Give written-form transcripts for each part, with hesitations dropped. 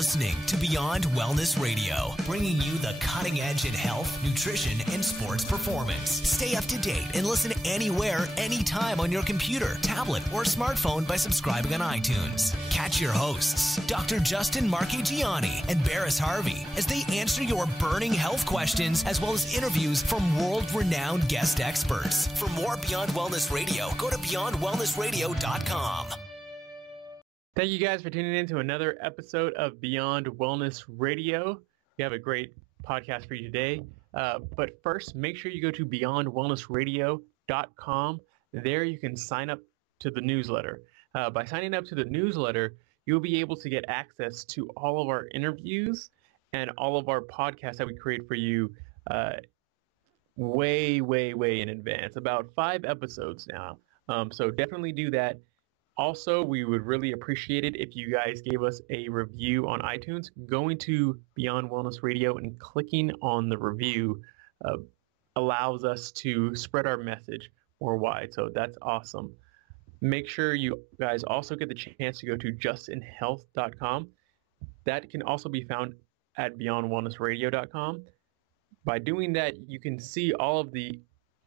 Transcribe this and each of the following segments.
listening to Beyond Wellness Radio, bringing you the cutting edge in health, nutrition, and sports performance. Stay up to date and listen anywhere, anytime on your computer, tablet, or smartphone by subscribing on iTunes. Catch your hosts, Dr. Justin Marchegiani and Barris Harvey, as they answer your burning health questions as well as interviews from world-renowned guest experts. For more Beyond Wellness Radio, go to beyondwellnessradio.com. Thank you guys for tuning in to another episode of Beyond Wellness Radio. We have a great podcast for you today. But first, make sure you go to beyondwellnessradio.com. There you can sign up to the newsletter. By signing up to the newsletter, you'll be able to get access to all of our interviews and all of our podcasts that we create for you way in advance, about 5 episodes now. So definitely do that. Also, we would really appreciate it if you guys gave us a review on iTunes. Going to Beyond Wellness Radio and clicking on the review allows us to spread our message more wide. So that's awesome. Make sure you guys also get the chance to go to justinhealth.com. That can also be found at beyondwellnessradio.com. By doing that, you can see all of the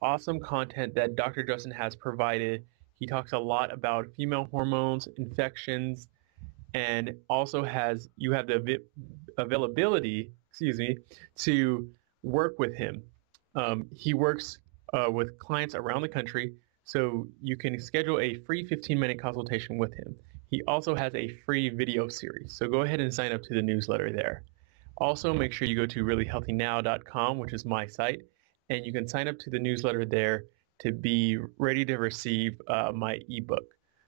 awesome content that Dr. Justin has provided. He talks a lot about female hormones, infections, and also you have the availability, to work with him. He works with clients around the country, so you can schedule a free 15-minute consultation with him. He also has a free video series, so go ahead and sign up to the newsletter there. Also, make sure you go to reallyhealthynow.com, which is my site, and you can sign up to the newsletter there to be ready to receive my ebook.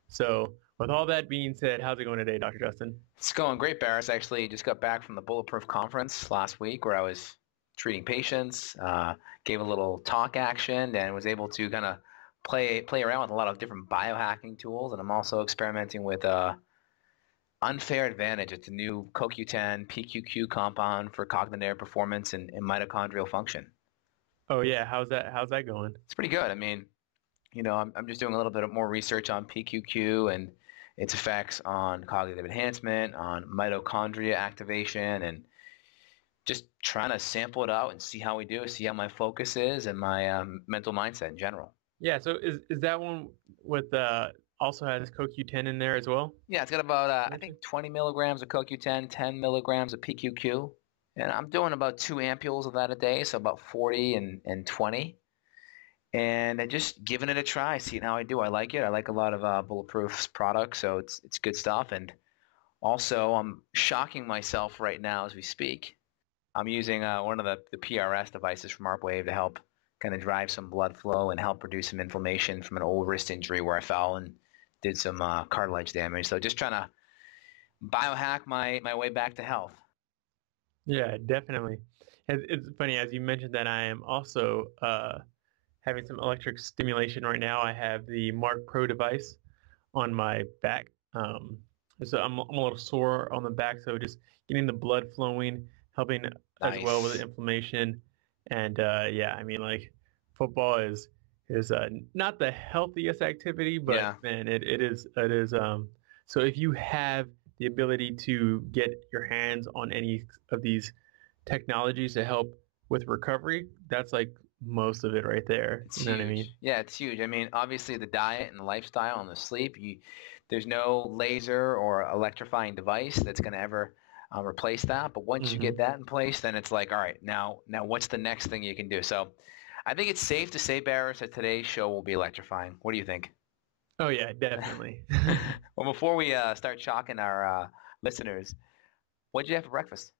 So with all that being said, how's it going today, Dr. Justin? It's going great, Barris. Actually, just got back from the Bulletproof Conference last week where I was treating patients, gave a little talk action, and was able to kind of play around with a lot of different biohacking tools. And I'm also experimenting with Unfair Advantage. It's a new CoQ10 PQQ compound for cognitive performance and mitochondrial function. Oh yeah, how's that going? It's pretty good. I mean, I'm just doing a little bit more research on PQQ and its effects on cognitive enhancement, on mitochondria activation, and just trying to sample it out and see how we do, see how my focus is and my mental mindset in general. Yeah. So is that one with also has CoQ10 in there as well? Yeah, it's got about I think 20 milligrams of CoQ10, 10 milligrams of PQQ. And I'm doing about 2 ampules of that a day, so about 40 and 20. And I just giving it a try, seeing how I do. I like it. I like a lot of Bulletproof's products, so it's good stuff. And also, I'm shocking myself right now as we speak. I'm using one of the PRS devices from ArpWave to help kind of drive some blood flow and help reduce some inflammation from an old wrist injury where I fell and did some cartilage damage. So just trying to biohack my way back to health. Yeah, definitely. It's funny, as you mentioned that I am also having some electric stimulation right now. I have the Mark Pro device on my back. So I'm a little sore on the back, so just getting the blood flowing, helping as well with the inflammation. And yeah, I mean, like football is not the healthiest activity, but yeah, man, it is. So if you have the ability to get your hands on any of these technologies to help with recovery, that's like most of it right there. It's huge. What I mean? Yeah, it's huge. I mean, obviously the diet and the lifestyle and the sleep, there's no laser or electrifying device that's going to ever replace that. But once you get that in place, then it's like, all right, now what's the next thing you can do? So I think it's safe to say, Barris, that today's show will be electrifying. What do you think? Oh, yeah, definitely. Well, before we start shocking our listeners, what did you have for breakfast?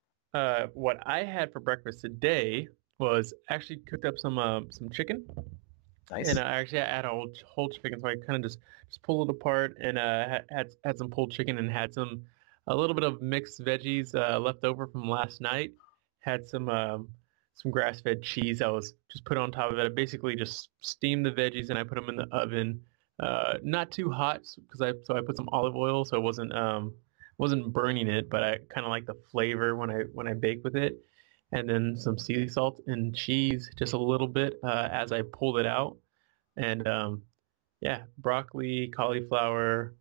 What I had for breakfast today was actually cooked up some chicken. Nice. And I had a whole chicken, so I kind of just pulled it apart and had some pulled chicken and had a little bit of mixed veggies left over from last night. Had some grass-fed cheese I was just put on top of it. I basically just steamed the veggies and I put them in the oven. Not too hot because I put some olive oil, so it wasn't burning it, but I kind of like the flavor when I bake with it. And then some sea salt and cheese, just a little bit as I pulled it out. And yeah, broccoli, cauliflower,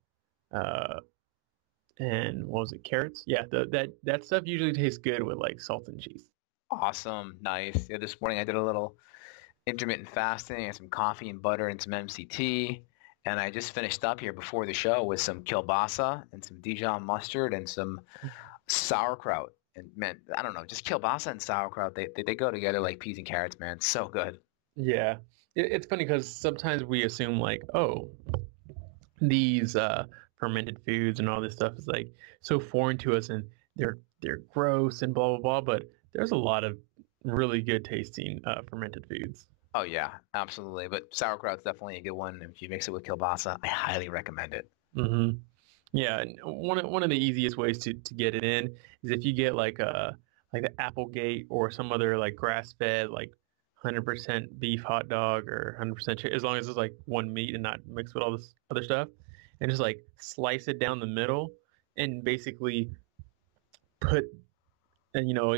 and what was it, carrots? Yeah, that stuff usually tastes good with like salt and cheese. Awesome. Nice. Yeah, this morning I did a little intermittent fasting and some coffee and butter and some MCT. And I just finished up here before the show with some kielbasa and some Dijon mustard and some sauerkraut. And man, I don't know, just kielbasa and sauerkraut, they go together like peas and carrots, man. So good. Yeah, it's funny because sometimes we assume like, oh, these fermented foods and all this stuff is like so foreign to us, and they're gross and blah blah blah. But there's a lot of really good tasting fermented foods. Oh yeah, absolutely. But sauerkraut's definitely a good one. If you mix it with kielbasa, I highly recommend it. Hmm. Yeah, and one of the easiest ways to get it in is if you get like the Applegate or some other like grass fed like 100% beef hot dog or 100% chicken, as long as it's like one meat and not mixed with all this other stuff, and just like slice it down the middle and basically put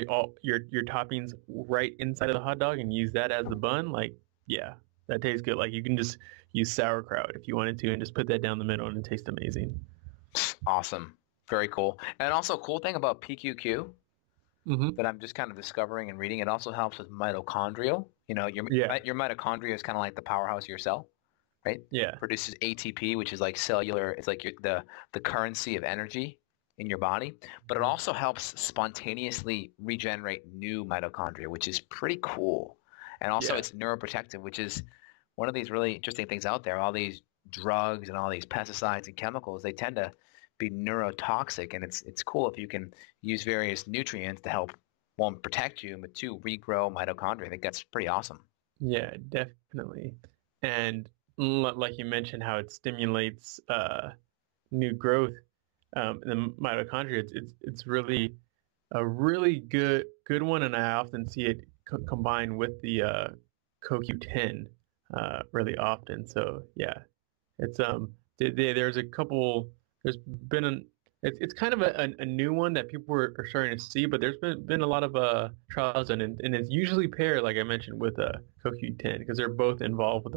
all your toppings right inside of the hot dog and use that as the bun. Like, yeah, that tastes good. Like you can just use sauerkraut if you wanted to and just put that down the middle and it tastes amazing. Awesome. Very cool. And also a cool thing about PQQ Hmm. that I'm just kind of discovering and reading, it also helps with mitochondrial. You know, Yeah, your mitochondria is kind of like the powerhouse of your cell, right? yeah, Produces ATP, which is like cellular, it's like the currency of energy in your body, but it mhm, also helps spontaneously regenerate new mitochondria, which is pretty cool. And also yeah, it's neuroprotective, which is one of these really interesting things out there. All these drugs and all these pesticides and chemicals, they tend to be neurotoxic, and it's cool if you can use various nutrients to help one protect you, but two regrow mitochondria. I think that's pretty awesome. yeah, definitely. And like you mentioned, how it stimulates new growth in the mitochondria. It's really a really good one, and I often see it combined with the CoQ10 really often. So yeah, it's there's a couple. There's been it's kind of a new one that people are starting to see, but there's been a lot of trials and it's usually paired, like I mentioned, with CoQ10 because they're both involved with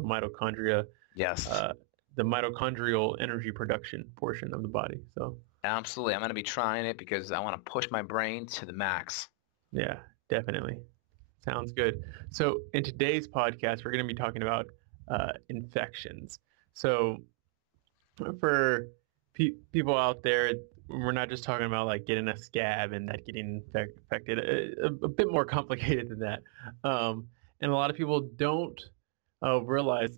Yes, uh, the mitochondrial energy production portion of the body. So absolutely. I'm going to be trying it because I want to push my brain to the max. yeah, definitely sounds good. So in today's podcast, we're going to be talking about infections. So for people out there, we're not just talking about like getting a scab and that getting infected. A bit more complicated than that. And a lot of people don't realize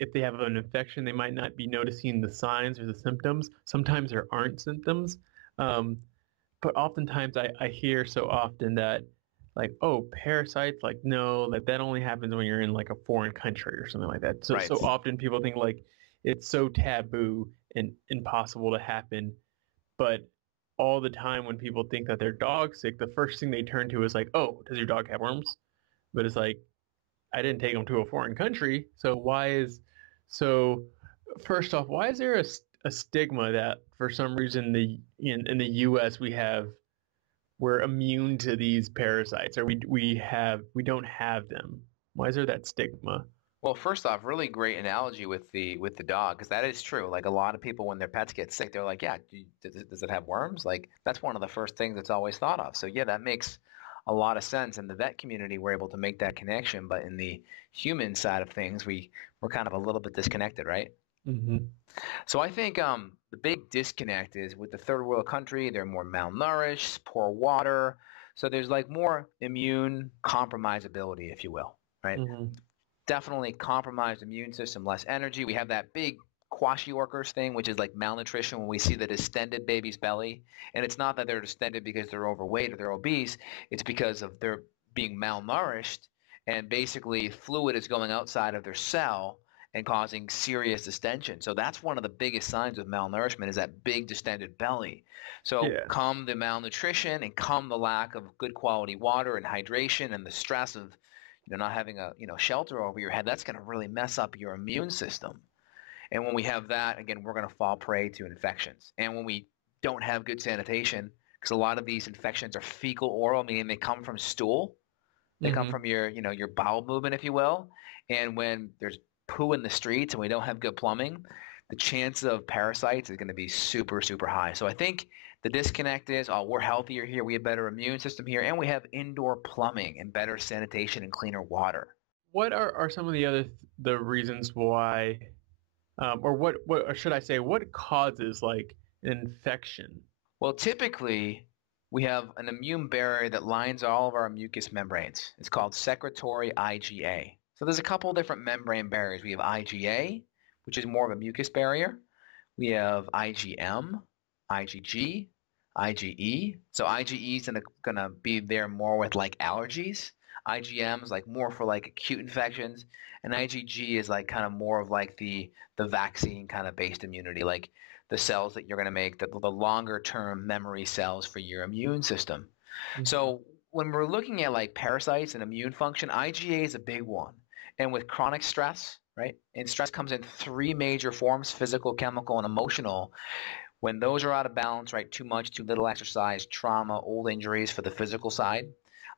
if they have an infection, they might not be noticing the signs or the symptoms. Sometimes there aren't symptoms. Um, but oftentimes I hear so often that like, oh, parasites, like no, like that only happens when you're in like a foreign country or something like that. So Right. often people think like it's so taboo and impossible to happen. But all the time when people think that their dog's sick, the first thing they turn to is like, oh, does your dog have worms? But it's like, I didn't take them to a foreign country. So first off, why is there a stigma that for some reason in the US we're immune to these parasites or we don't have them? Why is there that stigma? Well, first off, really great analogy with the dog because that is true. Like a lot of people, when their pets get sick, they're like, "Yeah, does it have worms?" Like that's one of the first things that's always thought of. So yeah, that makes a lot of sense. In the vet community, we're able to make that connection, but in the human side of things, we're kind of a little bit disconnected, right? Hmm. So I think the big disconnect is with the third world country, they're more malnourished, poor water, so there's like more immune compromisability, if you will, right? Hmm. Definitely compromised immune system, less energy. We have that big kwashiorkors thing, which is like malnutrition when we see the distended baby's belly. And it's not that they're distended because they're overweight or they're obese. It's because of their being malnourished and basically fluid is going outside of their cell and causing serious distension. So that's one of the biggest signs of malnourishment is that big distended belly. So Yeah. come the malnutrition and come the lack of good quality water and hydration and the stress of not having a shelter over your head, that's going to really mess up your immune system. And when we have that, again, we're going to fall prey to infections. And when we don't have good sanitation, because a lot of these infections are fecal oral, meaning they come from stool, they come Hmm. from your bowel movement, if you will. And when there's poo in the streets and we don't have good plumbing, the chance of parasites is going to be super, super high. So I think the disconnect is, oh, we're healthier here, we have better immune system here, and we have indoor plumbing and better sanitation and cleaner water. What are some of the reasons why, or what or should I say, what causes like an infection? Well, typically, we have an immune barrier that lines all of our mucous membranes. It's called secretory IgA. So there's a couple of different membrane barriers. We have IgA, which is more of a mucus barrier. We have IgM, IgG, IgE. So IgE is gonna be there more with like allergies. IgM is like more for like acute infections, and IgG is like kind of more of like the vaccine kind of based immunity, like the cells that you're going to make, the longer term memory cells for your immune system. Mm-hmm. So when we're looking at like parasites and immune function, IgA is a big one. And with chronic stress, right? And stress comes in three major forms: physical, chemical, and emotional. When those are out of balance, right? Too much, too little exercise, trauma, old injuries for the physical side.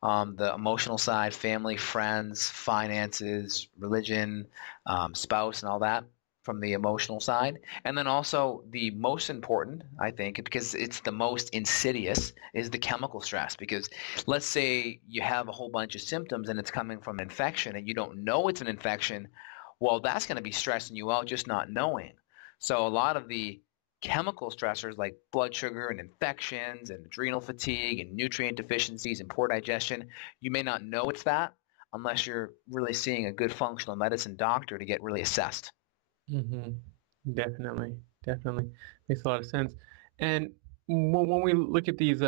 The emotional side, family, friends, finances, religion, spouse, and all that from the emotional side. And then also the most important, I think, because it's the most insidious, is the chemical stress. Because let's say you have a whole bunch of symptoms and it's coming from an infection and you don't know it's an infection, well, that's going to be stressing you out just not knowing. So a lot of the chemical stressors like blood sugar and infections and adrenal fatigue and nutrient deficiencies and poor digestion, you may not know it's that unless you're really seeing a good functional medicine doctor to get really assessed. Mm-hmm. Definitely, definitely makes a lot of sense. And when we look at these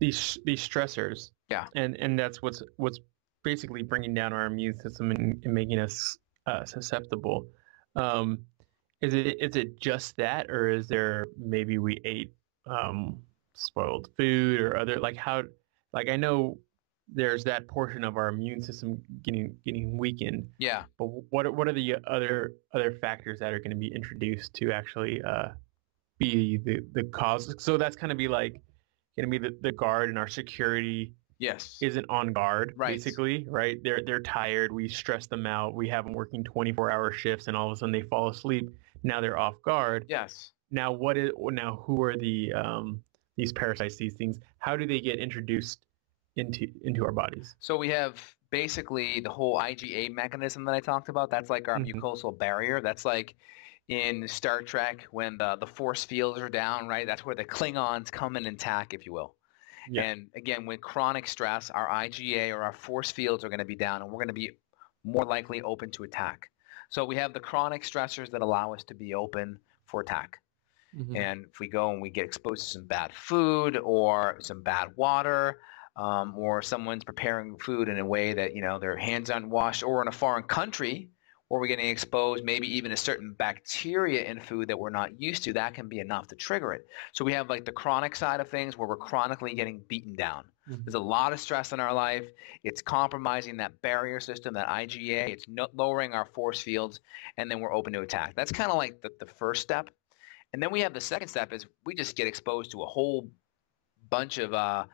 stressors, Yeah. and that's what's basically bringing down our immune system and making us susceptible. Is it just that, or is there maybe we ate spoiled food or other like how like I know there's that portion of our immune system getting weakened. Yeah. But what are the other factors that are going to be introduced to actually be the cause? So that's kind of be like going to be the guard, and our security Yes. isn't on guard, Right. basically, right? They're tired. We stress them out. We have them working 24-hour shifts, and all of a sudden they fall asleep. Now they're off guard. Yes. Now who are these parasites, these things? How do they get introduced into our bodies? So we have basically the whole IgA mechanism that I talked about. That's like our mucosal barrier. That's like in Star Trek when the force fields are down, right? That's where the Klingons come and attack, if you will. Yeah. And again, with chronic stress, our IgA or our force fields are going to be down, and we're going to be more likely open to attack. So we have the chronic stressors that allow us to be open for attack. Mm-hmm. And if we go and we get exposed to some bad food or some bad water, or someone's preparing food in a way that, their hands aren't washed, or in a foreign country where we're getting exposed, maybe even a certain bacteria in food that we're not used to, that can be enough to trigger it. So we have like the chronic side of things where we're chronically getting beaten down. Mm-hmm. There's a lot of stress in our life. It's compromising that barrier system, that IgA. It's lowering our force fields, and then we're open to attack. That's kind of like the first step. And then we have the second step is we just get exposed to a whole bunch of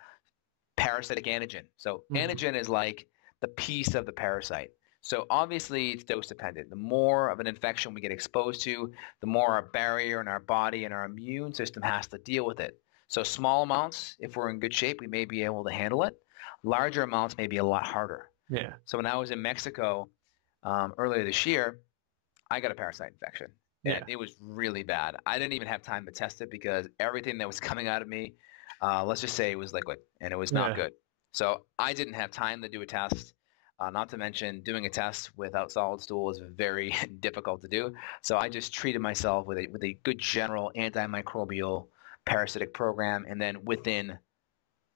parasitic antigen. So antigen is like the piece of the parasite. So obviously it's dose dependent. The more of an infection we get exposed to, the more our barrier and our body and our immune system has to deal with it. So small amounts, if we're in good shape, we may be able to handle it. Larger amounts may be a lot harder. Yeah. So when I was in Mexico earlier this year, I got a parasite infection. And it was really bad. I didn't even have time to test it because everything that was coming out of me, let's just say it was liquid, and it was not good. So I didn't have time to do a test. Not to mention doing a test without solid stool is very difficult to do. So I just treated myself with a good general antimicrobial parasitic program. And then within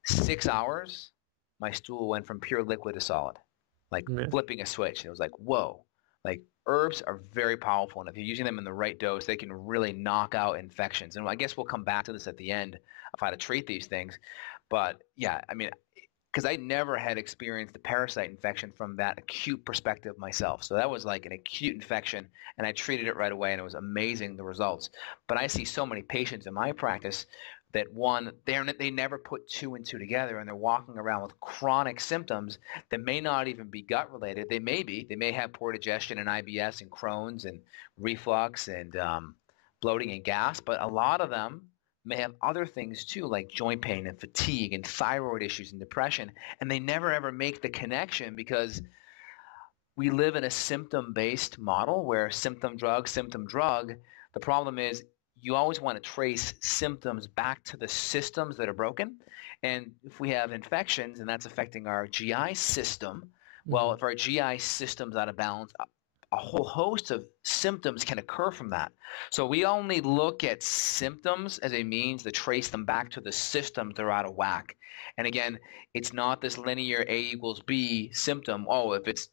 6 hours, my stool went from pure liquid to solid, like flipping a switch. It was like, whoa, like herbs are very powerful. And if you're using them in the right dose, they can really knock out infections. And I guess we'll come back to this at the end of how to treat these things. But yeah, I mean, because I never had experienced the parasite infection from that acute perspective myself. So that was like an acute infection, and I treated it right away, and it was amazing, the results. But I see so many patients in my practice that one, they never put two and two together, and they're walking around with chronic symptoms that may not even be gut related. They may have poor digestion and IBS and Crohn's and reflux and bloating and gas, but a lot of them may have other things too, like joint pain and fatigue and thyroid issues and depression, and they never ever make the connection because we live in a symptom-based model where symptom drug. The problem is you always want to trace symptoms back to the systems that are broken. And if we have infections and that's affecting our GI system, well, if our GI system's out of balance, a whole host of symptoms can occur from that. So we only look at symptoms as a means to trace them back to the systems that are out of whack. And again, it's not this linear A equals B symptom. Oh, if it's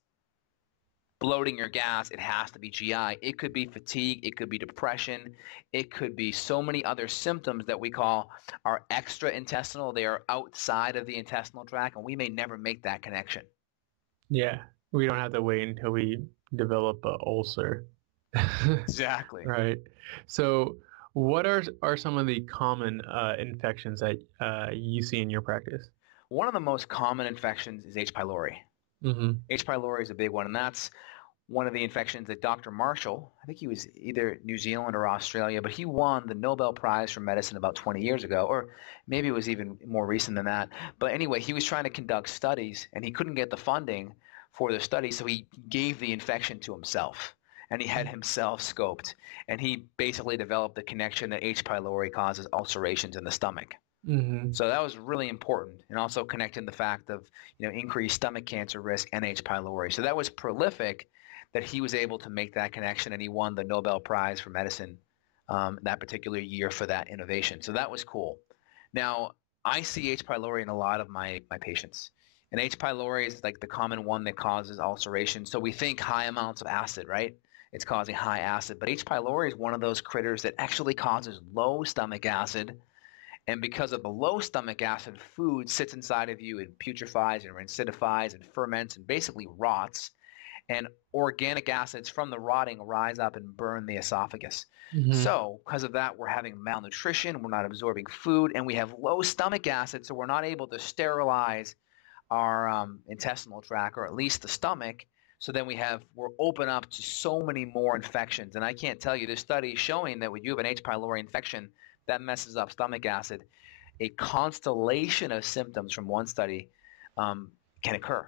bloating or gas, it has to be GI. It could be fatigue. It could be depression. It could be so many other symptoms that we call are extra-intestinal. They are outside of the intestinal tract, and we may never make that connection. Yeah, we don't have to wait until we develop an ulcer. Exactly. Right. So what are some of the common infections that you see in your practice? One of the most common infections is H. pylori. H. pylori is a big one, and that's one of the infections that Dr. Marshall, I think he was either New Zealand or Australia, but he won the Nobel Prize for Medicine about 20 years ago, or maybe it was even more recent than that. But anyway, he was trying to conduct studies, and he couldn't get the funding for the study, so he gave the infection to himself, and he had himself scoped, and he basically developed the connection that H. pylori causes ulcerations in the stomach. So that was really important, and also connecting the fact of increased stomach cancer risk and H. pylori. So that was prolific that he was able to make that connection, and he won the Nobel Prize for Medicine that particular year for that innovation. So that was cool. Now, I see H. pylori in a lot of my patients, and H. pylori is like the common one that causes ulceration. So we think high amounts of acid, right? It's causing high acid, but H. pylori is one of those critters that actually causes low stomach acid. And because of the low stomach acid, food sits inside of you and putrefies and acidifies and ferments and basically rots. And organic acids from the rotting rise up and burn the esophagus. So because of that, we're having malnutrition, we're not absorbing food, and we have low stomach acid, so we're not able to sterilize our intestinal tract, or at least the stomach. So then we're open up to so many more infections. And I can't tell you, this study is showing that when you have an H. pylori infection, that messes up stomach acid. A constellation of symptoms from one study can occur.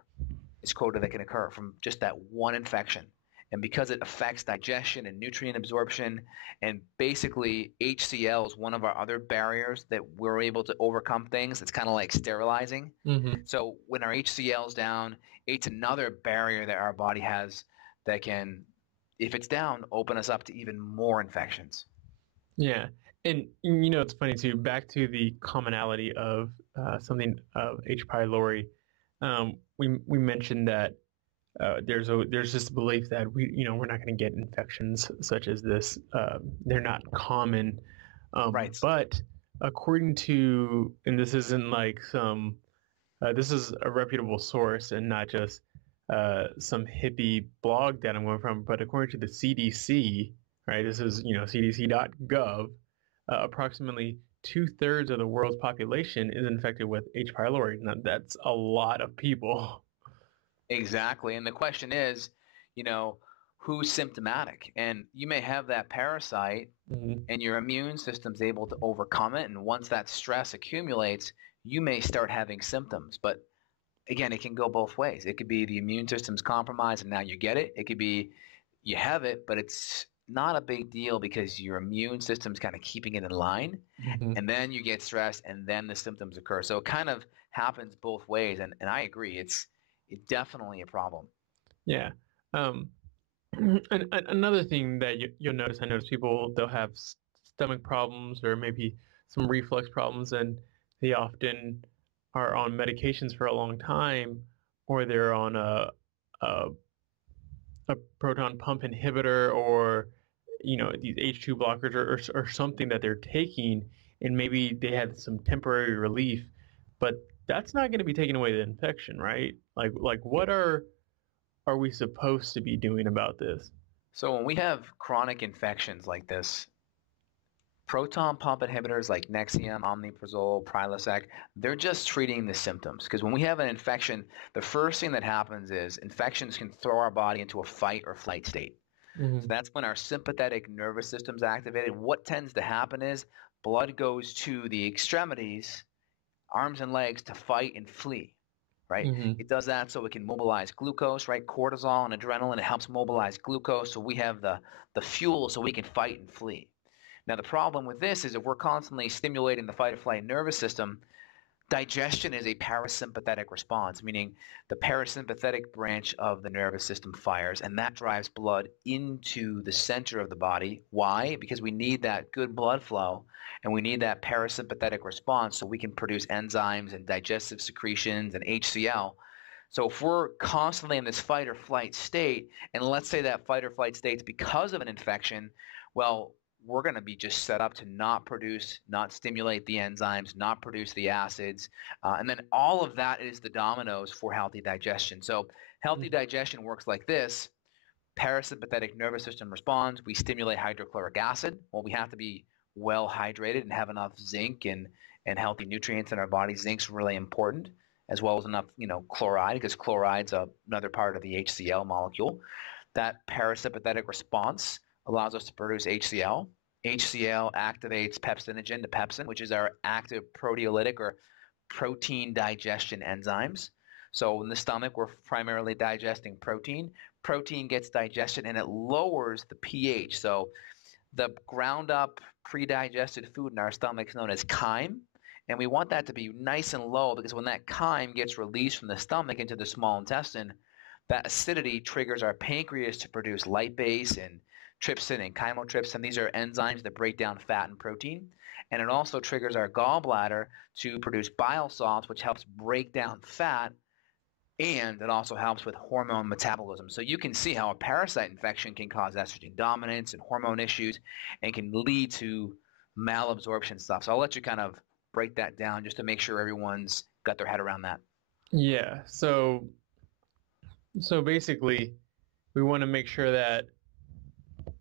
It's quoted that can occur from just that one infection. And because it affects digestion and nutrient absorption, and basically HCl is one of our other barriers that we're able to overcome things. It's kind of like sterilizing. So when our HCl is down, it's another barrier that our body has that can, if it's down, open us up to even more infections. Yeah. And it's funny too, back to the commonality of something of H. pylori. We mentioned that there's this belief that we're not going to get infections such as this. They're not common. Right. But according to, and this isn't like this is a reputable source and not just some hippie blog that I'm going from, but according to the CDC, right? This is, cdc.gov. Approximately 2/3 of the world's population is infected with H. pylori. Now, that's a lot of people. Exactly. And the question is, who's symptomatic? And you may have that parasite and your immune system's able to overcome it. And once that stress accumulates, you may start having symptoms. But again, it can go both ways. It could be the immune system's compromised and now you get it. It could be you have it, but it's not a big deal because your immune system's kind of keeping it in line, and then you get stressed and then the symptoms occur. So it kind of happens both ways. And I agree. It's definitely a problem. Yeah. And another thing that you'll notice, I notice people, they'll have stomach problems or maybe some reflux problems, and they often are on medications for a long time, or they're on a proton pump inhibitor, or these H2 blockers or something that they're taking, and maybe they had some temporary relief, but that's not going to be taking away the infection, right? Like what are we supposed to be doing about this? So when we have chronic infections like this, Proton pump inhibitors like Nexium, Omeprazole, Prilosec, they're just treating the symptoms. Because when we have an infection, the first thing that happens is infections can throw our body into a fight or flight state. So that's when our sympathetic nervous system's activated. What tends to happen is blood goes to the extremities, arms and legs, to fight and flee, right? It does that so it can mobilize glucose, right? Cortisol and adrenaline, it helps mobilize glucose so we have the fuel so we can fight and flee. Now, the problem with this is if we're constantly stimulating the fight or flight nervous system, digestion is a parasympathetic response, meaning the parasympathetic branch of the nervous system fires, and that drives blood into the center of the body. Why? Because we need that good blood flow, and we need that parasympathetic response so we can produce enzymes and digestive secretions and HCl. So if we're constantly in this fight or flight state, and let's say that fight or flight state's because of an infection, well, we're going to be just set up to not stimulate the enzymes, not produce the acids. And then all of that is the dominoes for healthy digestion. So healthy digestion works like this. Parasympathetic nervous system responds. We stimulate hydrochloric acid. Well, we have to be well hydrated and have enough zinc and healthy nutrients in our body. Zinc's really important, as well as enough, chloride, because chloride's another part of the HCl molecule. That parasympathetic response allows us to produce HCl. HCl activates pepsinogen to pepsin, which is our active proteolytic or protein digestion enzymes. So in the stomach, we're primarily digesting protein. Protein gets digested and it lowers the pH. So the ground up pre-digested food in our stomach is known as chyme. And we want that to be nice and low because when that chyme gets released from the stomach into the small intestine, that acidity triggers our pancreas to produce lipase and trypsin and chymotrypsin. These are enzymes that break down fat and protein. And it also triggers our gallbladder to produce bile salts, which helps break down fat, and it also helps with hormone metabolism. So you can see how a parasite infection can cause estrogen dominance and hormone issues and can lead to malabsorption stuff. So I'll let you kind of break that down just to make sure everyone's got their head around that. Yeah. So basically, we want to make sure that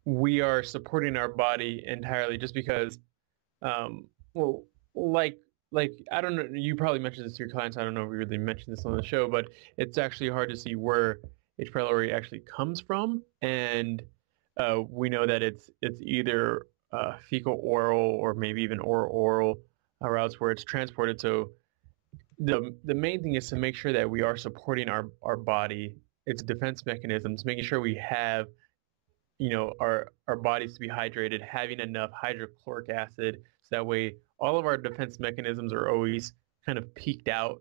we are supporting our body entirely, just because, like I don't know, you probably mentioned this to your clients. I don't know if we really mentioned this on the show, but it's actually hard to see where H. pylori actually comes from, and we know that it's either fecal oral or maybe even oral routes where it's transported. So the main thing is to make sure that we are supporting our body, its defense mechanisms, making sure we have our bodies to be hydrated, having enough hydrochloric acid, so that way all of our defense mechanisms are always kind of peaked out,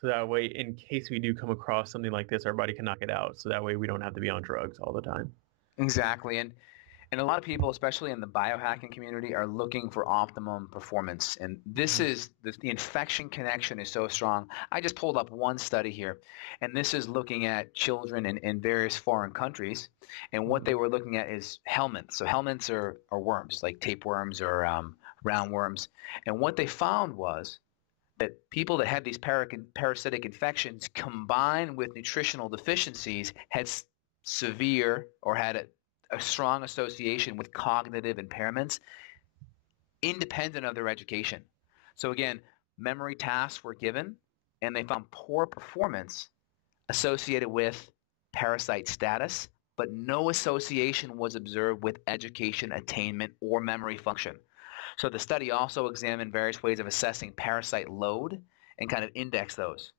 so that way in case we do come across something like this, our body can knock it out, so that way we don't have to be on drugs all the time. Exactly. And a lot of people, especially in the biohacking community, are looking for optimum performance. And this is the infection connection is so strong. I just pulled up one study here, and this is looking at children in various foreign countries. And what they were looking at is helminths. So helminths are worms, like tapeworms or roundworms. And what they found was that people that had these parasitic infections combined with nutritional deficiencies had severe or had a strong association with cognitive impairments independent of their education. So again, memory tasks were given, and they found poor performance associated with parasite status, but no association was observed with education attainment or memory function. So the study also examined various ways of assessing parasite load and kind of index those.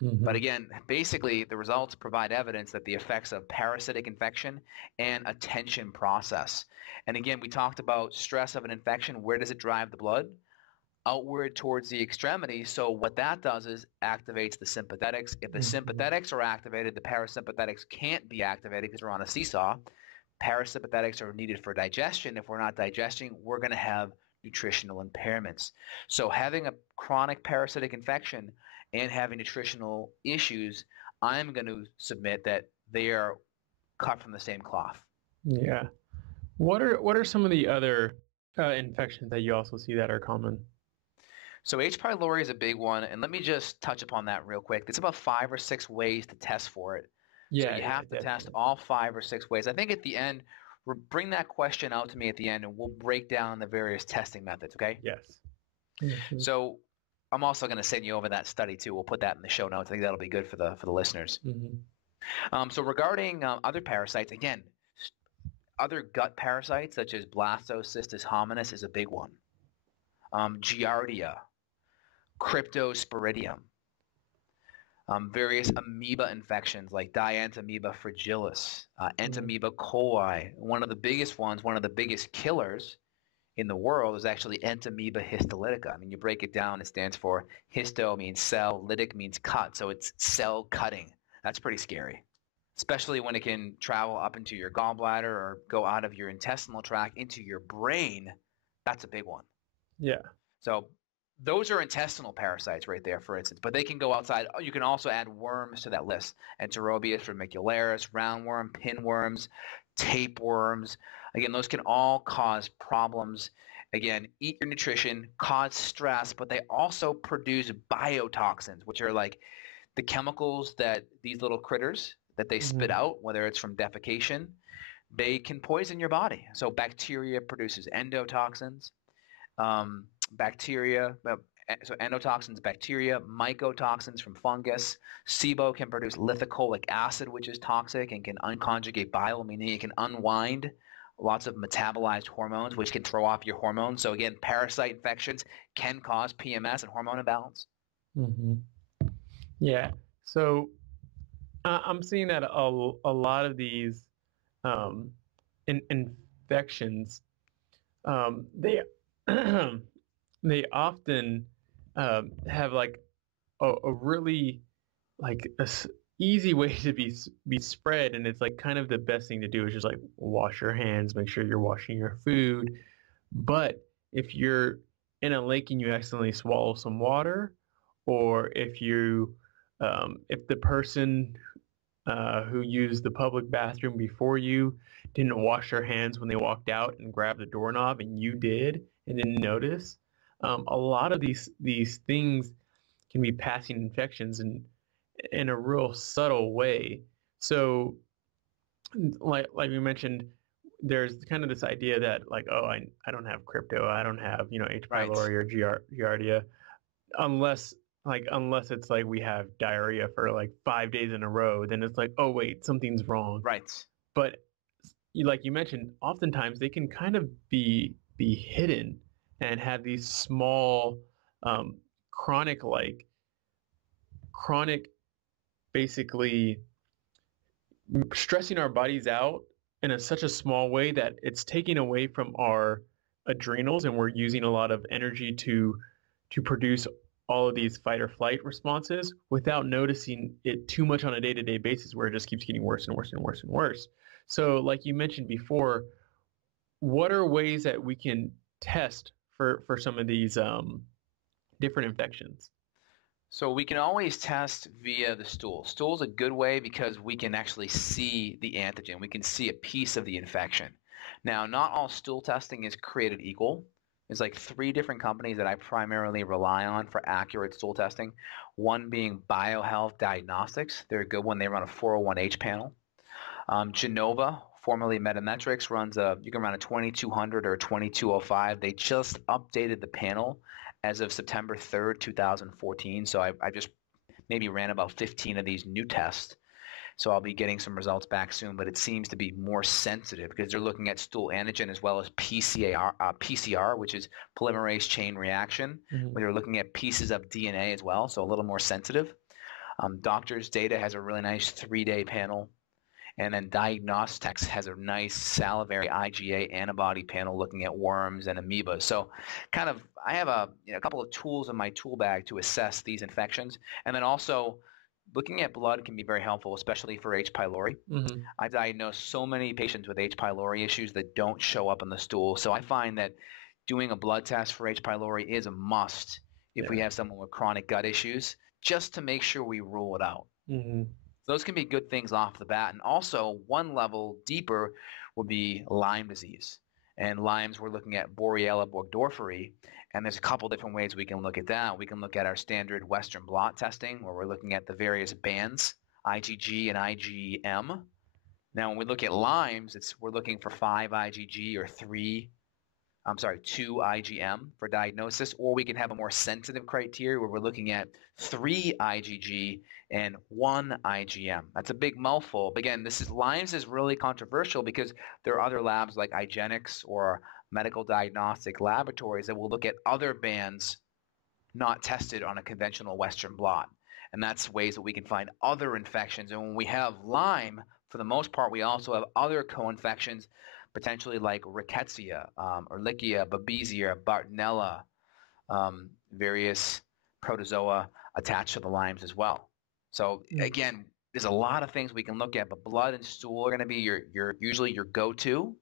But again, basically, the results provide evidence that the effects of parasitic infection and attention process. And again, we talked about stress of an infection. Where does it drive the blood? Outward towards the extremity. So what that does is activates the sympathetics. If the sympathetics are activated, the parasympathetics can't be activated because we're on a seesaw. Parasympathetics are needed for digestion. If we're not digesting, we're going to have nutritional impairments. So having a chronic parasitic infection and having nutritional issues, I'm going to submit that they are cut from the same cloth. Yeah. What are some of the other infections that you also see that are common? So H. pylori is a big one, and let me just touch upon that real quick. There's about 5 or 6 ways to test for it. Yeah, so you have to test all 5 or 6 ways. I think at the end bring that question out to me at the end, and we'll break down the various testing methods, okay? Yes. Mm-hmm. So I'm also going to send you over that study too. We'll put that in the show notes. I think that'll be good for the listeners. Mm-hmm. So regarding other parasites, again, other gut parasites such as Blastocystis hominis is a big one. Giardia, Cryptosporidium, various amoeba infections like Dientamoeba fragilis, Entamoeba coli. One of the biggest ones, one of the biggest killers in the world is actually Entamoeba histolytica. I mean, you break it down, it stands for histo means cell, lytic means cut, so it's cell cutting. That's pretty scary, especially when it can travel up into your gallbladder or go out of your intestinal tract into your brain. That's a big one. Yeah. So those are intestinal parasites right there, for instance, but they can go outside. You can also add worms to that list. Enterobius formicularis, roundworm, pinworms, tapeworms. Again, those can all cause problems. Again, eat your nutrition, cause stress, but they also produce biotoxins, which are like the chemicals that these little critters that they spit out, whether it's from defecation, they can poison your body. So bacteria produces endotoxins. Bacteria, so endotoxins, bacteria, mycotoxins from fungus. SIBO can produce lithocolic acid, which is toxic and can unconjugate bile, meaning it can unwind lots of metabolized hormones, which can throw off your hormones. So again, parasite infections can cause PMS and hormone imbalance. Mm-hmm. Yeah. So I'm seeing that a lot of these infections, they they often have like a really like easy way to be spread, and it's like kind of the best thing to do is just like wash your hands, make sure you're washing your food. But if you're in a lake and you accidentally swallow some water, or if the person who used the public bathroom before you didn't wash their hands when they walked out and grabbed the doorknob and you did and didn't notice, a lot of these things can be passing infections in a real subtle way. So like we mentioned, there's kind of this idea that like, oh, I don't have crypto, I don't have, H. pylori or Giardia, unless it's like we have diarrhea for like 5 days in a row, then it's like, oh wait, something's wrong. Right. But like you mentioned, oftentimes they can kind of be hidden and have these small chronic basically stressing our bodies out in such a small way that it's taking away from our adrenals, and we're using a lot of energy to produce all of these fight or flight responses without noticing it too much on a day-to-day basis, where it just keeps getting worse and worse and worse and worse. So like you mentioned before, what are ways that we can test for some of these different infections? So we can always test via the stool. Stool's a good way because we can actually see the antigen. We can see a piece of the infection. Now, not all stool testing is created equal. There's like 3 different companies that I primarily rely on for accurate stool testing. One being BioHealth Diagnostics. They're a good one. They run a 401H panel. Genova, formerly Metametrics, you can run a 2200 or a 2205. They just updated the panel as of September 3rd, 2014. So I just maybe ran about 15 of these new tests. So I'll be getting some results back soon, but it seems to be more sensitive because they're looking at stool antigen as well as PCR, which is polymerase chain reaction, where they're looking at pieces of DNA as well, so a little more sensitive. Doctors Data has a really nice 3-day panel. And then Diagnostics has a nice salivary IgA antibody panel looking at worms and amoeba. So kind of I have a couple of tools in my tool bag to assess these infections. And then also looking at blood can be very helpful, especially for H. pylori. I diagnose so many patients with H. pylori issues that don't show up in the stool. So I find that doing a blood test for H. pylori is a must if we have someone with chronic gut issues, just to make sure we rule it out. Those can be good things off the bat. And also, one level deeper would be Lyme disease. And Lyme's, we're looking at Borrelia burgdorferi. And there's a couple different ways we can look at that. We can look at our standard Western blot testing, where we're looking at the various bands, IgG and IgM. Now, when we look at Lyme's, we're looking for 5 IgG or 2 IgM for diagnosis, or we can have a more sensitive criteria where we're looking at 3 IgG and 1 IgM. That's a big mouthful. But again, Lyme's is really controversial because there are other labs like IGeneX or medical diagnostic laboratories that will look at other bands not tested on a conventional Western blot. And that's ways that we can find other infections. And when we have Lyme, for the most part, we also have other co-infections, potentially like Rickettsia, Ehrlichia, Babesia, Bartonella, various protozoa attached to the Lymes as well. So again, there's a lot of things we can look at, but blood and stool are going to be usually your go-to.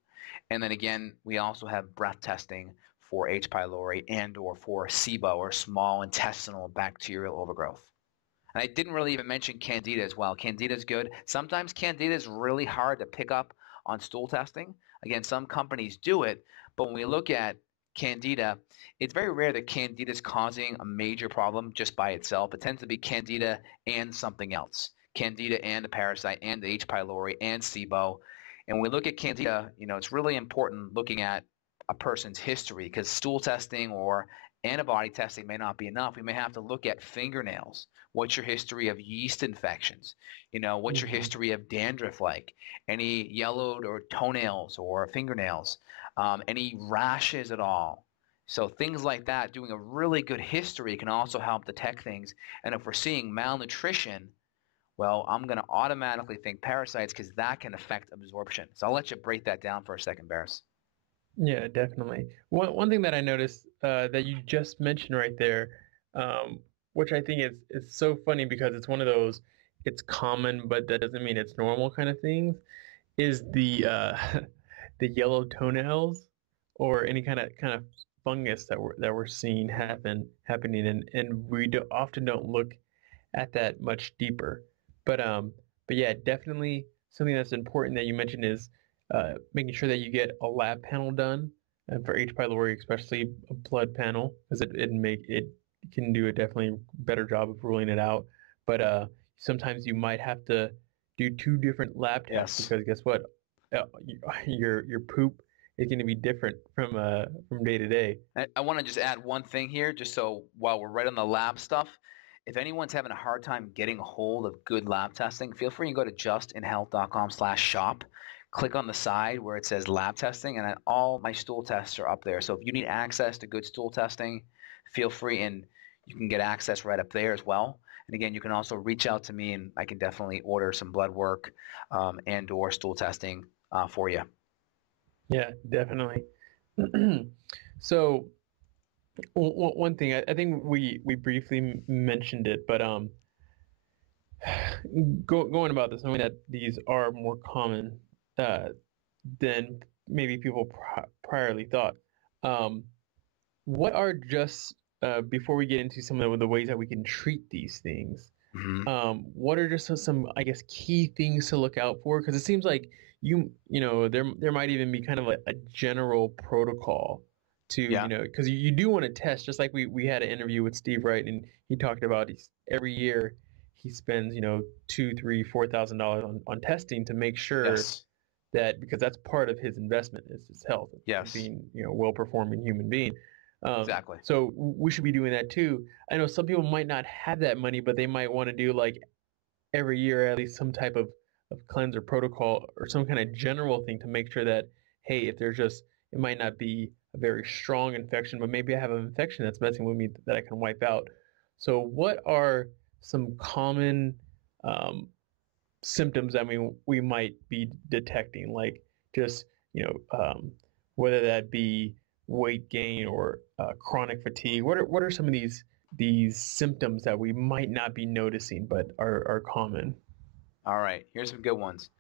And then again, we also have breath testing for H. pylori and or for SIBO, or small intestinal bacterial overgrowth. And I didn't really even mention Candida as well. Candida is good. Sometimes Candida is really hard to pick up on stool testing. Again, some companies do it, but when we look at Candida, it's very rare that Candida is causing a major problem just by itself. It tends to be Candida and something else. Candida and a parasite and the H. pylori and SIBO. And when we look at Candida, it's really important looking at a person's history, because stool testing or antibody testing may not be enough. We may have to look at fingernails. What's your history of yeast infections? What's your history of dandruff like? Any yellowed or toenails or fingernails? Any rashes at all? So things like that, doing a really good history can also help detect things. And if we're seeing malnutrition, well, I'm going to automatically think parasites, because that can affect absorption. So I'll let you break that down for a second, Barris. Yeah, definitely. One thing that I noticed that you just mentioned right there, which I think is so funny because it's one of those, it's common, but that doesn't mean it's normal kind of things, is the the yellow toenails or any kind of fungus that we're seeing happening, and we often don't look at that much deeper. But yeah, definitely something that's important that you mentioned is making sure that you get a lab panel done, and for H. pylori, especially a blood panel, because it can do a definitely better job of ruling it out. But sometimes you might have to do 2 different lab tests, because guess what? Your poop is going to be different from day to day. I want to just add one thing here, just so while we're right on the lab stuff. If anyone's having a hard time getting a hold of good lab testing, feel free to go to justinhealth.com/shop. Click on the side where it says lab testing, and all my stool tests are up there. So if you need access to good stool testing, feel free, and you can get access right up there as well. And again, you can also reach out to me, and I can definitely order some blood work and or stool testing for you. Yeah, definitely. So one thing, I think we briefly mentioned it, but going about this, knowing that these are more common than maybe people priorly thought. What are just before we get into some of the ways that we can treat these things? What are just some, I guess, key things to look out for? Because it seems like there might even be kind of a general protocol to because you do want to test, just like we had an interview with Steve Wright, and he talked about every year he spends $2,000, $3,000, $4,000 on testing to make sure that, because that's part of his investment is his health, being well-performing human being. Exactly. So we should be doing that too. I know some people might not have that money, but they might want to do like every year at least some type of cleanse or protocol or some kind of general thing to make sure that, hey, if there's it might not be a very strong infection, but maybe I have an infection that's messing with me that I can wipe out. So what are some common symptoms that we might be detecting, like just whether that be weight gain or chronic fatigue? What are some of these symptoms that we might not be noticing but are common? All right, here's some good ones.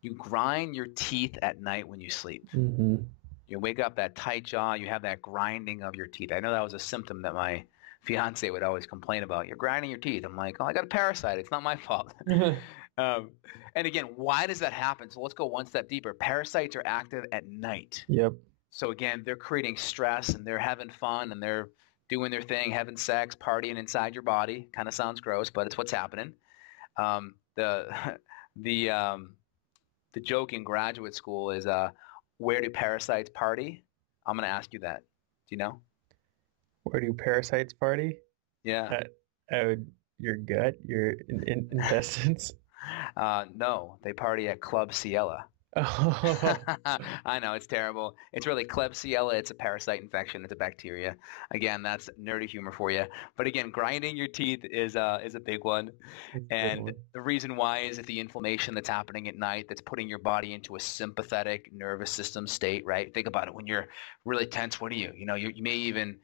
You grind your teeth at night when you sleep. Mm-hmm. You wake up, that tight jaw, you have that grinding of your teeth. I know that was a symptom that my fiance would always complain about. You're grinding your teeth. I'm like, oh, I got a parasite. It's not my fault. And again, why does that happen? So let's go one step deeper. Parasites are active at night. Yep. So again, they're creating stress, and they're having fun, and they're doing their thing, having sex, partying inside your body. Kind of sounds gross, but it's what's happening. The the joke in graduate school is, where do parasites party? I'm going to ask you that. Do you know? Where do parasites party? Yeah. Your gut, your intestines. No, they party at Club Ciela. Oh, I know, it's terrible. It's really Klebsiella. It's a parasite infection. It's a bacteria. Again, that's nerdy humor for you. But again, grinding your teeth is a big one. that's a good And one. the reason why is that the inflammation that's happening at night that's putting your body into a sympathetic nervous system state, right? Think about it. When you're really tense, what do you? You know, you may even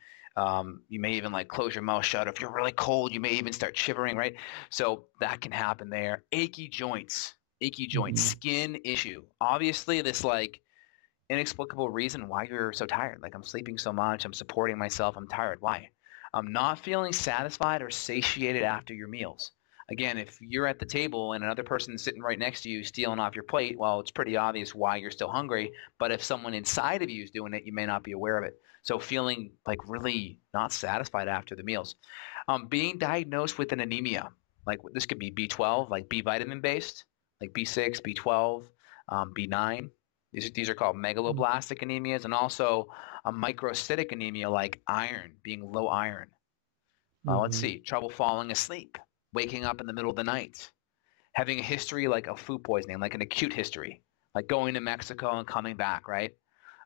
like close your mouth shut. If you're really cold, you may even start shivering, right? So that can happen there. Achy joints, Mhm. skin issue. Obviously, this like inexplicable reason why you're so tired. Like I'm sleeping so much, I'm supporting myself, I'm tired. Why? I'm not feeling satisfied or satiated after your meals. Again, if you're at the table and another person's sitting right next to you stealing off your plate, well, it's pretty obvious why you're still hungry. But if someone inside of you is doing it, you may not be aware of it. So feeling like really not satisfied after the meals. Being diagnosed with an anemia, like this could be B12, like B vitamin based, like B6, B12, B9. These are called megaloblastic anemias, and also a microcytic anemia like iron, being low iron. Let's Mhm. see, trouble falling asleep, waking up in the middle of the night, having a history like of food poisoning, like an acute history, like going to Mexico and coming back, right?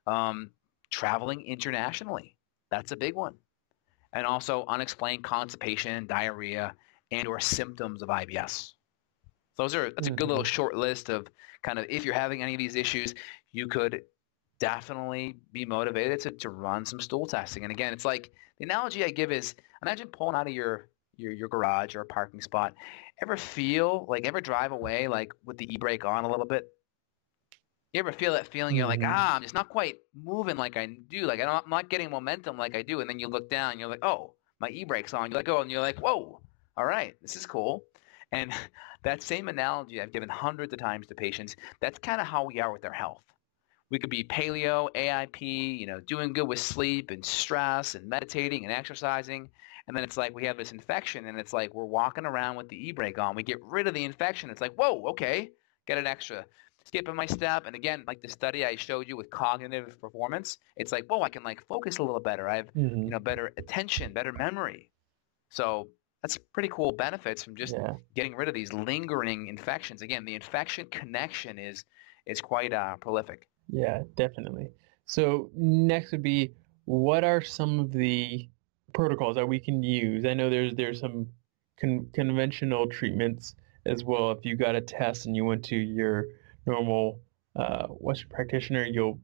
Um, Traveling internationally, that's a big one. And also unexplained constipation, diarrhea, and or symptoms of IBS. That's a good little Mhm. short list of kind of if you're having any of these issues, you could definitely be motivated to run some stool testing. And again, it's like the analogy I give is imagine pulling out of your garage or a parking spot. Ever drive away like with the e-brake on a little bit? You ever feel that feeling? You're like, Mhm. I'm just not quite moving like I do. Like I'm not getting momentum like I do. And then you look down, and you're like, oh, my e-brake's on. You let go, and you're like, whoa, all right, this is cool. And that same analogy I've given hundreds of times to patients. That's kind of how we are with our health. We could be paleo, AIP, doing good with sleep and stress and meditating and exercising. And then it's like we have this infection, and it's like we're walking around with the e-brake on. We get rid of the infection. It's like, whoa, okay, get an extra skipping my step. And again, like the study I showed you with cognitive performance, it's like, whoa, I can like focus a little better. I have, Mhm. better attention, better memory. So that's pretty cool benefits from just Yeah. getting rid of these lingering infections. Again, the infection connection is quite prolific. Yeah, definitely. So next would be what are some of the protocols that we can use? I know there's some conventional treatments as well. If you got a test and you went to your normal Western practitioner, you'll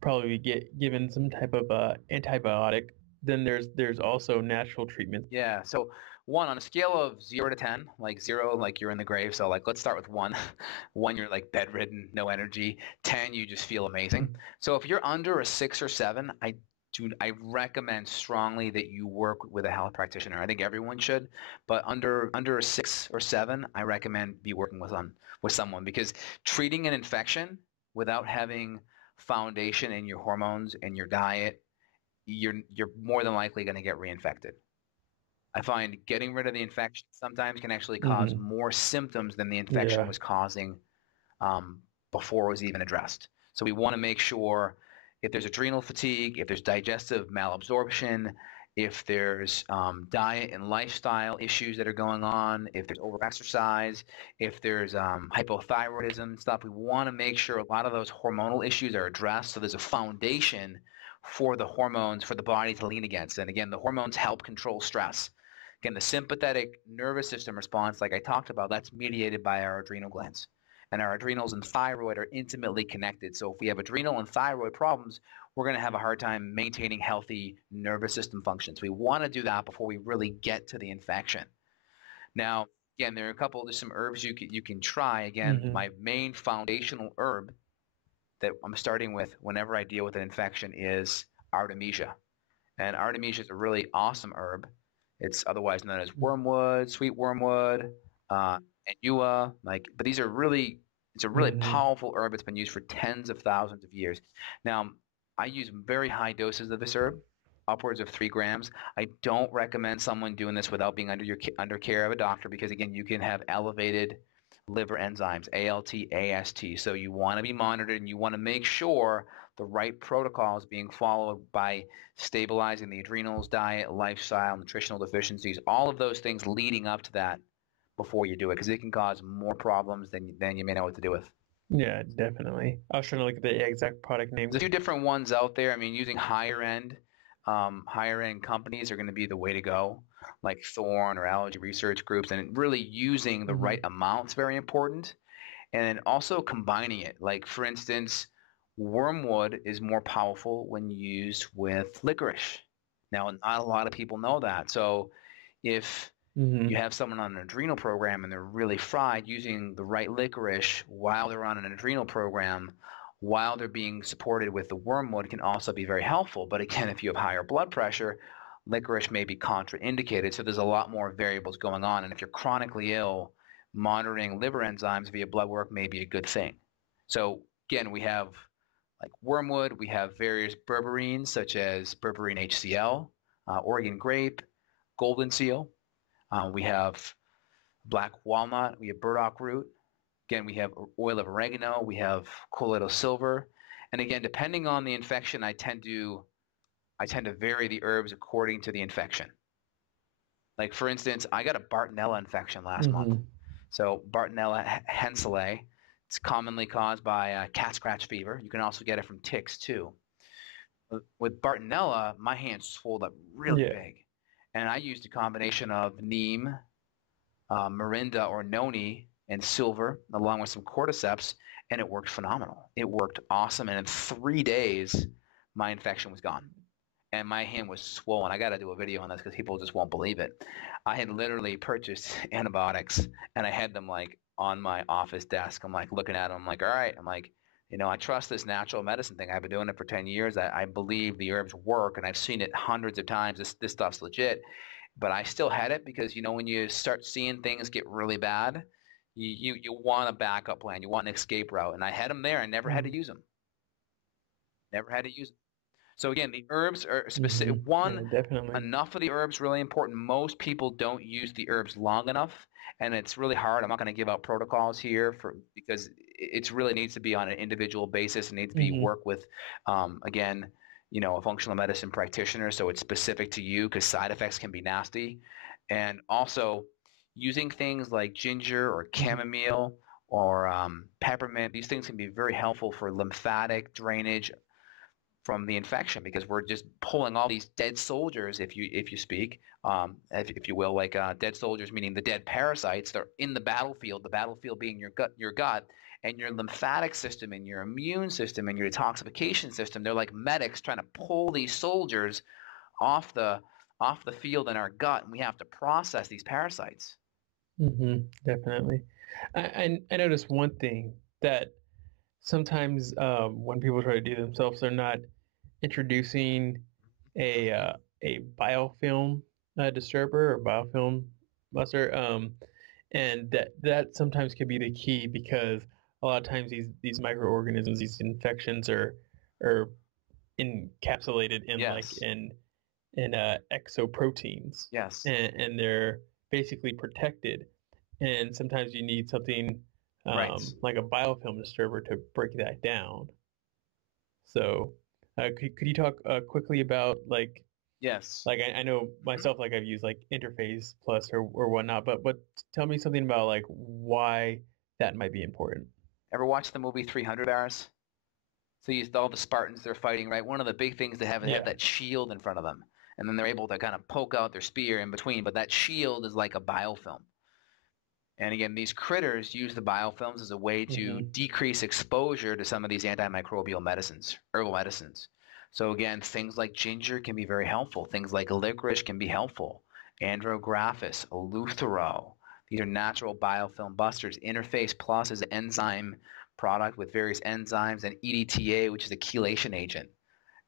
probably get given some type of antibiotic. Then there's also natural treatments. Yeah. So one on a scale of 0 to 10, like 0, like you're in the grave. So like let's start with one. One, you're like bedridden, no energy. 10, you just feel amazing. So if you're under a 6 or 7, I recommend strongly that you work with a health practitioner. I think everyone should, but under a 6 or 7, I recommend be working with someone because treating an infection without having foundation in your hormones and your diet, you're more than likely going to get reinfected. I find getting rid of the infection sometimes can actually cause Hmm. more symptoms than the infection Yeah. was causing um, before it was even addressed. So we want to make sure if there's adrenal fatigue, if there's digestive malabsorption, if there's diet and lifestyle issues that are going on, if there's overexercise, if there's hypothyroidism and stuff, we want to make sure a lot of those hormonal issues are addressed so there's a foundation for the hormones for the body to lean against. And again, the hormones help control stress. Again, the sympathetic nervous system response, like I talked about, that's mediated by our adrenal glands. And our adrenals and thyroid are intimately connected. So if we have adrenal and thyroid problems, we're going to have a hard time maintaining healthy nervous system functions. We want to do that before we really get to the infection. Now, again, there's some herbs you can try. Again, Hmm. my main foundational herb that I'm starting with whenever I deal with an infection is Artemisia. And Artemisia is a really awesome herb. It's otherwise known as wormwood, sweet wormwood, anua. But it's a really Hmm. powerful herb. It's been used for tens of thousands of years. Now, I use very high doses of this herb, upwards of 3 grams. I don't recommend someone doing this without being under care of a doctor because again, you can have elevated liver enzymes, ALT, AST. So you want to be monitored, and you want to make sure the right protocol is being followed by stabilizing the adrenals, diet, lifestyle, nutritional deficiencies, all of those things leading up to that before you do it, because it can cause more problems than you may know what to do with. Yeah, definitely. I was trying to look at the exact product names. There's a few different ones out there. I mean, using higher end companies are going to be the way to go, like Thorne or Allergy Research Groups, and really using the right amount is very important. And then also combining it. Like, for instance, wormwood is more powerful when used with licorice. Now, not a lot of people know that. So if you have someone on an adrenal program and they're really fried, using the right licorice while they're on an adrenal program, while they're being supported with the wormwood, can also be very helpful. But again, if you have higher blood pressure, licorice may be contraindicated. So there's a lot more variables going on. And if you're chronically ill, monitoring liver enzymes via blood work may be a good thing. So again, we have like wormwood, we have various berberines such as berberine HCl, Oregon grape, golden seal. We have black walnut, we have burdock root. Again, we have oil of oregano, we have colloidal silver. And again, depending on the infection, I tend to vary the herbs according to the infection. Like, for instance, I got a Bartonella infection last month. So Bartonella henselae, it's commonly caused by cat scratch fever. You can also get it from ticks too. With Bartonella, my hands swelled up really big. And I used a combination of neem, morinda or noni, and silver, along with some cordyceps, and it worked phenomenal. It worked awesome. And in 3 days, my infection was gone. And my hand was swollen. I got to do a video on this because people just won't believe it. I had literally purchased antibiotics, and I had them like on my office desk. I'm like looking at them. I'm like, all right. I'm like, I trust this natural medicine thing. I've been doing it for 10 years. I believe the herbs work, and I've seen it hundreds of times. This stuff's legit. But I still had it because, when you start seeing things get really bad, you want a backup plan. You want an escape route. And I had them there. I never had to use them. Never had to use them. So again, the herbs are specific. Enough of the herbs really important. Most people don't use the herbs long enough, and it's really hard. I'm not going to give out protocols here because it really needs to be on an individual basis. It needs to be work with, again, a functional medicine practitioner, so it's specific to you because side effects can be nasty. And also using things like ginger or chamomile or peppermint, these things can be very helpful for lymphatic drainage from the infection, because we're just pulling all these dead soldiers, if you speak, if you will, like dead soldiers, meaning the dead parasites. They're in the battlefield being your gut, and your lymphatic system and your immune system and your detoxification system. They're like medics trying to pull these soldiers off the field in our gut, and we have to process these parasites. Definitely. I noticed one thing that sometimes when people try to do themselves, they're not introducing a biofilm disturber or biofilm buster, and that sometimes can be the key, because a lot of times these microorganisms, these infections are encapsulated in exoproteins. Yes. And they're basically protected, and sometimes you need something like a biofilm disturber to break that down. So could you talk quickly about like Yes. Like I know myself, like I've used like Interphase Plus or whatnot, but tell me something about like why that might be important. Ever watch the movie 300 Hours? So you all the Spartans, they're fighting, right? One of the big things they have that shield in front of them. And then they're able to kind of poke out their spear in between. But that shield is like a biofilm. And again, these critters use the biofilms as a way to decrease exposure to some of these antimicrobial medicines, herbal medicines. So again, things like ginger can be very helpful. Things like licorice can be helpful. Andrographis, Eleuthero. These are natural biofilm busters. Interphase Plus is an enzyme product with various enzymes, and EDTA, which is a chelation agent.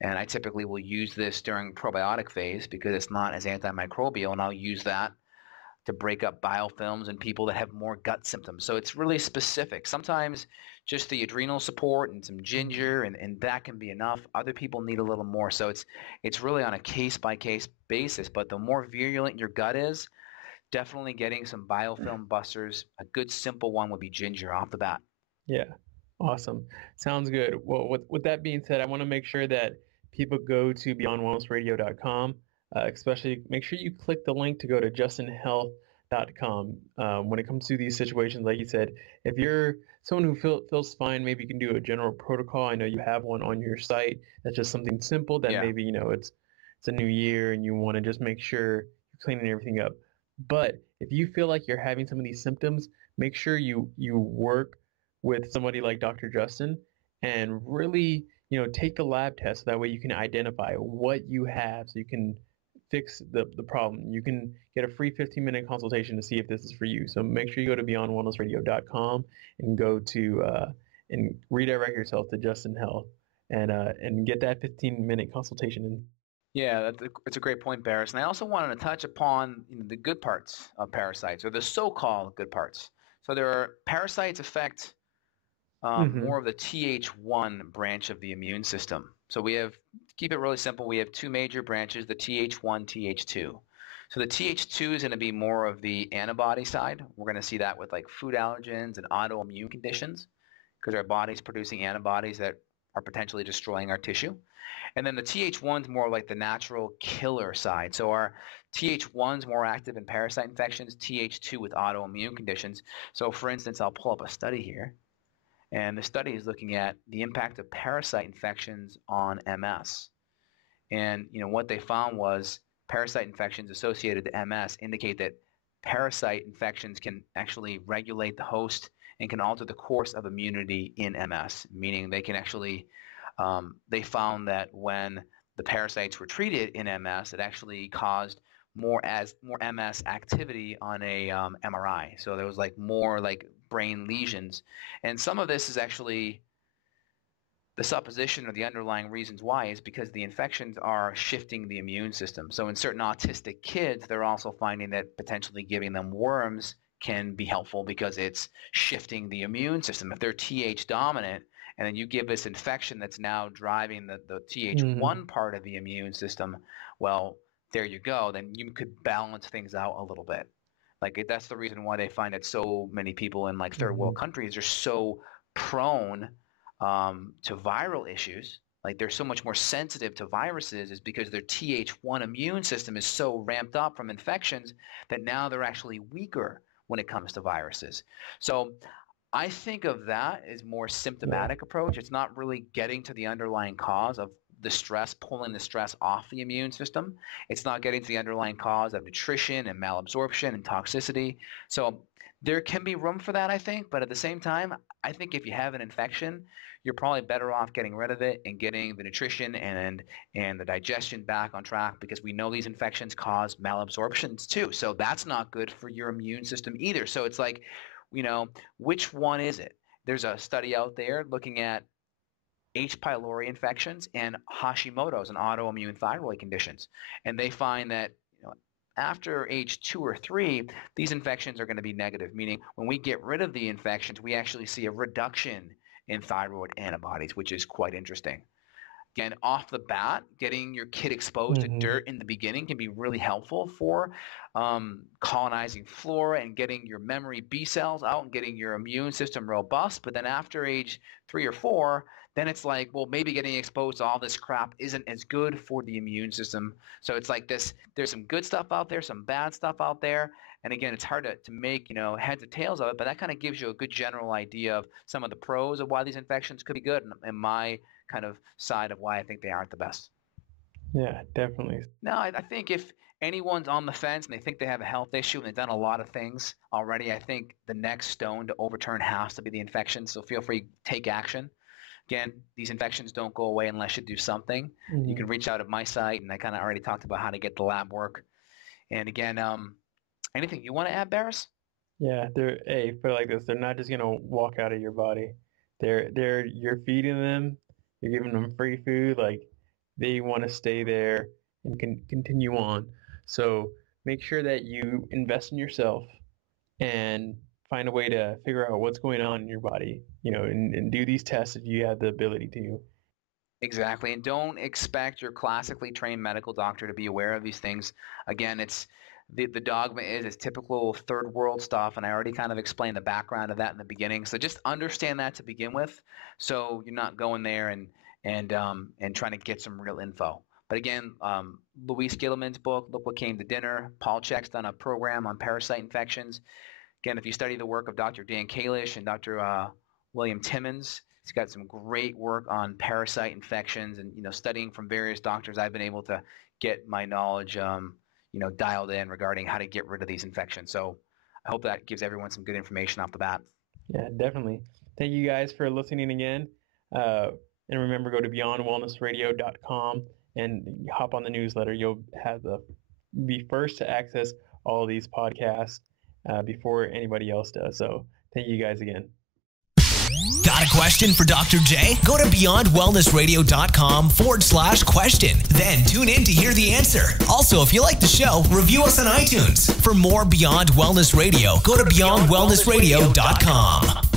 And I typically will use this during probiotic phase because it's not as antimicrobial, and I'll use that to break up biofilms in people that have more gut symptoms. So it's really specific. Sometimes just the adrenal support and some ginger and that can be enough. Other people need a little more. So it's really on a case-by-case basis. But the more virulent your gut is, definitely getting some biofilm busters. A good simple one would be ginger off the bat. Yeah, awesome. Sounds good. Well, with that being said, I want to make sure that people go to beyondwellnessradio.com, especially make sure you click the link to go to justinhealth.com. When it comes to these situations, like you said, if you're someone who feels fine, maybe you can do a general protocol. I know you have one on your site. That's just something simple that Yeah. maybe, it's a new year and you want to just make sure you're cleaning everything up. But if you feel like you're having some of these symptoms, make sure you work with somebody like Dr. Justin and really, take the lab test so that way you can identify what you have so you can fix the problem. You can get a free 15-minute consultation to see if this is for you. So make sure you go to beyondwellnessradio.com and go to and redirect yourself to Justin Health and get that 15-minute consultation. Yeah, it's a great point, Barris. And I also wanted to touch upon the good parts of parasites, or the so-called good parts. So there are parasites affect more of the Th1 branch of the immune system. So keep it really simple, we have two major branches, the Th1, Th2. So the Th2 is going to be more of the antibody side. We're going to see that with like food allergens and autoimmune conditions because our body's producing antibodies that are potentially destroying our tissue. And then the Th1 is more like the natural killer side. So our Th1 is more active in parasite infections, Th2 with autoimmune conditions. So for instance, I'll pull up a study here. And the study is looking at the impact of parasite infections on MS. And what they found was parasite infections associated to MS indicate that parasite infections can actually regulate the host and can alter the course of immunity in MS, meaning they can actually, they found that when the parasites were treated in MS, it actually caused more MS activity on a MRI. So there was more brain lesions. And some of this is actually the supposition or the underlying reasons why is because the infections are shifting the immune system. So in certain autistic kids, they're also finding that potentially giving them worms can be helpful because it's shifting the immune system. If they're Th dominant and then you give this infection that's now driving the Th1 part of the immune system, well, there you go. Then you could balance things out a little bit. That's the reason why they find that so many people in third world countries are so prone to viral issues. They're so much more sensitive to viruses is because their Th1 immune system is so ramped up from infections that now they're actually weaker when it comes to viruses. So I think of that as more symptomatic approach. It's not really getting to the underlying cause of the stress, pulling the stress off the immune system. It's not getting to the underlying cause of nutrition and malabsorption and toxicity. So there can be room for that, I think. But at the same time, I think if you have an infection, you're probably better off getting rid of it and getting the nutrition and the digestion back on track because we know these infections cause malabsorptions too. So that's not good for your immune system either. So it's which one is it? There's a study out there looking at H. pylori infections and Hashimoto's and autoimmune thyroid conditions. And they find that after age 2 or 3, these infections are going to be negative, meaning when we get rid of the infections, we actually see a reduction in thyroid antibodies, which is quite interesting. Again, off the bat, getting your kid exposed to dirt in the beginning can be really helpful for colonizing flora and getting your memory B cells out and getting your immune system robust. But then after age 3 or 4, then it's maybe getting exposed to all this crap isn't as good for the immune system. So it's this, there's some good stuff out there, some bad stuff out there. And again, it's hard to make, heads or tails of it, but that kind of gives you a good general idea of some of the pros of why these infections could be good and my kind of side of why I think they aren't the best. Yeah, definitely. No, I think if anyone's on the fence and they think they have a health issue and they've done a lot of things already, I think the next stone to overturn has to be the infection. So feel free to take action. Again, these infections don't go away unless you do something. You can reach out at my site, and I kind of already talked about how to get the lab work. And again, anything you want to add, Barris? Yeah, put it like this, they're not just gonna walk out of your body. You're feeding them, you're giving them free food, they want to stay there and continue on. So make sure that you invest in yourself and find a way to figure out what's going on in your body, and do these tests if you have the ability to. Exactly. And don't expect your classically trained medical doctor to be aware of these things. Again, it's The dogma is typical third world stuff, and I already kind of explained the background of that in the beginning. So just understand that to begin with, so you're not going there and trying to get some real info. But again, Louise Gilliman's book, Look What Came to Dinner. Paul Chek's done a program on parasite infections. Again, if you study the work of Dr. Dan Kalish and Dr. William Timmons, he's got some great work on parasite infections, and studying from various doctors, I've been able to get my knowledge dialed in regarding how to get rid of these infections. So I hope that gives everyone some good information off the bat. Yeah, definitely. Thank you guys for listening again. And remember, go to beyondwellnessradio.com and hop on the newsletter. You'll be first to access all of these podcasts before anybody else does. So thank you guys again. Got a question for Dr. J? Go to beyondwellnessradio.com/question. Then tune in to hear the answer. Also, if you like the show, review us on iTunes. For more Beyond Wellness Radio, go to beyondwellnessradio.com.